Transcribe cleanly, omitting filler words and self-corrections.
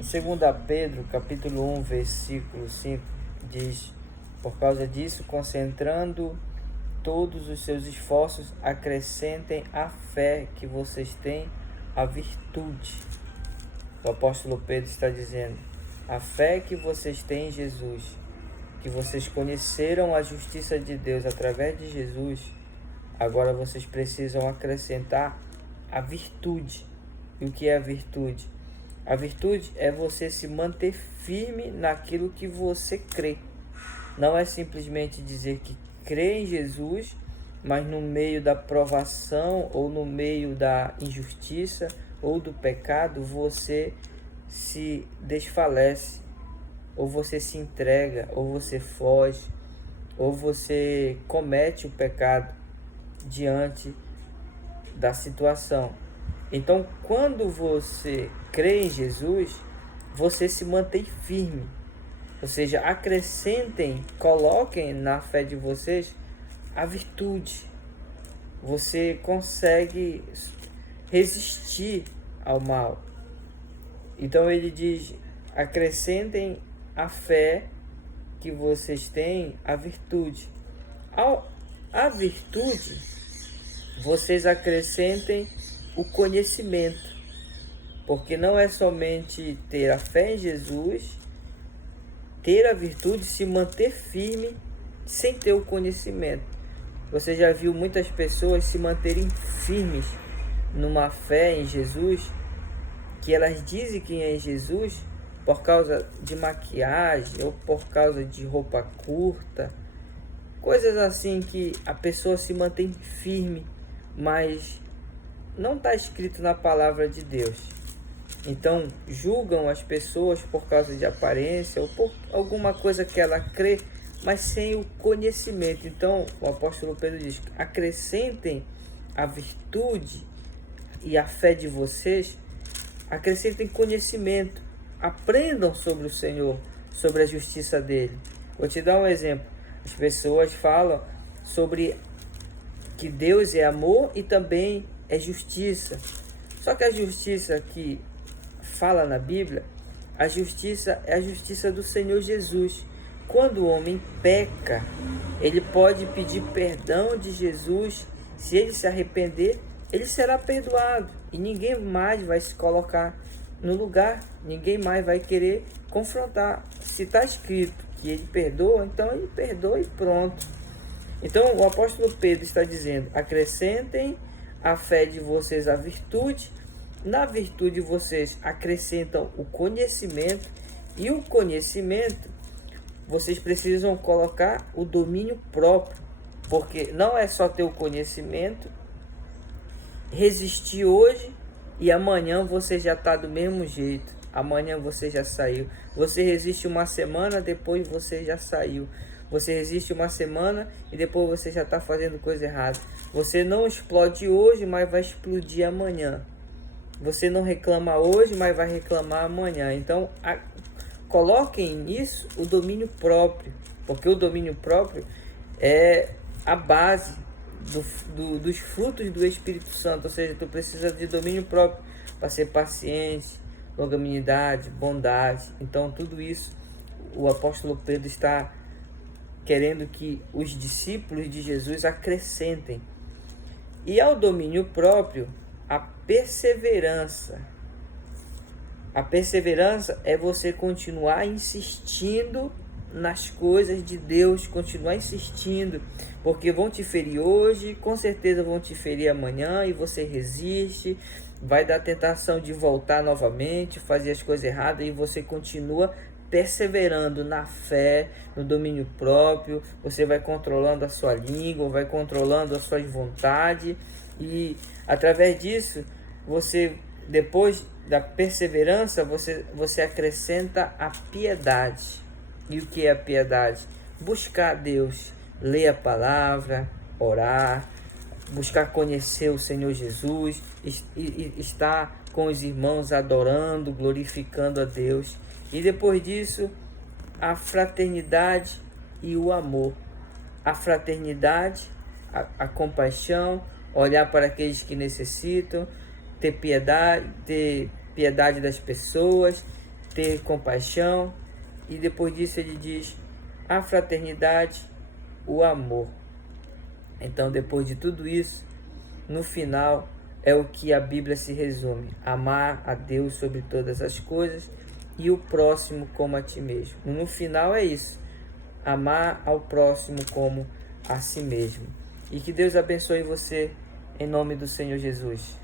Em 2 Pedro, capítulo 1, versículo 5, diz: por causa disso, concentrando todos os seus esforços, acrescentem à fé que vocês têm a virtude. O apóstolo Pedro está dizendo: a fé que vocês têm em Jesus, que vocês conheceram a justiça de Deus através de Jesus, agora vocês precisam acrescentar a virtude. E o que é a virtude? A virtude é você se manter firme naquilo que você crê. Não é simplesmente dizer que crê em Jesus, mas no meio da provação ou no meio da injustiça ou do pecado, você se desfalece, ou você se entrega, ou você foge, ou você comete o pecado diante da situação. Então, quando você crê em Jesus, você se mantém firme. Ou seja, acrescentem, coloquem na fé de vocês a virtude. Você consegue resistir ao mal. Então ele diz: acrescentem a fé que vocês têm a virtude. A virtude, vocês acrescentem o conhecimento, porque não é somente ter a fé em Jesus, ter a virtude, se manter firme sem ter o conhecimento. Você já viu muitas pessoas se manterem firmes numa fé em Jesus, que elas dizem que é em Jesus por causa de maquiagem ou por causa de roupa curta, coisas assim, que a pessoa se mantém firme, mas não está escrito na palavra de Deus. Então julgam as pessoas por causa de aparência ou por alguma coisa que ela crê, mas sem o conhecimento. Então o apóstolo Pedro diz: acrescentem a virtude e a fé de vocês, acrescentem conhecimento, aprendam sobre o Senhor, sobre a justiça dele. Vou te dar um exemplo. As pessoas falam sobre que Deus é amor e também é justiça. Só que a justiça que fala na Bíblia, a justiça é a justiça do Senhor Jesus. Quando o homem peca, ele pode pedir perdão de Jesus. Se ele se arrepender, ele será perdoado. E ninguém mais vai se colocar no lugar. Ninguém mais vai querer confrontar. Se está escrito que ele perdoa, então ele perdoa e pronto. Então o apóstolo Pedro está dizendo: acrescentem a fé de vocês a virtude. Na virtude vocês acrescentam o conhecimento. E o conhecimento, vocês precisam colocar o domínio próprio. Porque não é só ter o conhecimento, resistir hoje e amanhã você já está do mesmo jeito. Amanhã você já saiu. Você resiste uma semana, depois você já saiu. Você resiste uma semana e depois você já está fazendo coisa errada. Você não explode hoje, mas vai explodir amanhã. Você não reclama hoje, mas vai reclamar amanhã. Então, coloquem nisso o domínio próprio. Porque o domínio próprio é a base dos frutos do Espírito Santo. Ou seja, tu precisa de domínio próprio para ser paciente, longanimidade, bondade. Então, tudo isso o apóstolo Pedro está querendo que os discípulos de Jesus acrescentem. E ao domínio próprio, a perseverança. A perseverança é você continuar insistindo nas coisas de Deus, continuar insistindo, porque vão te ferir hoje, com certeza vão te ferir amanhã, e você resiste, vai dar a tentação de voltar novamente, fazer as coisas erradas, e você continua perseverando na fé, no domínio próprio. Você vai controlando a sua língua, vai controlando as suas vontades, e através disso, você, depois da perseverança, você acrescenta a piedade. E o que é a piedade? Buscar a Deus, ler a palavra, orar, buscar conhecer o Senhor Jesus, e estar com os irmãos adorando, glorificando a Deus. E depois disso, a fraternidade e o amor. A fraternidade, a compaixão, olhar para aqueles que necessitam, ter piedade das pessoas, ter compaixão, e depois disso ele diz a fraternidade, o amor. Então, depois de tudo isso, no final é o que a Bíblia se resume: amar a Deus sobre todas as coisas e o próximo como a ti mesmo. No final é isso: amar ao próximo como a si mesmo. E que Deus abençoe você, em nome do Senhor Jesus.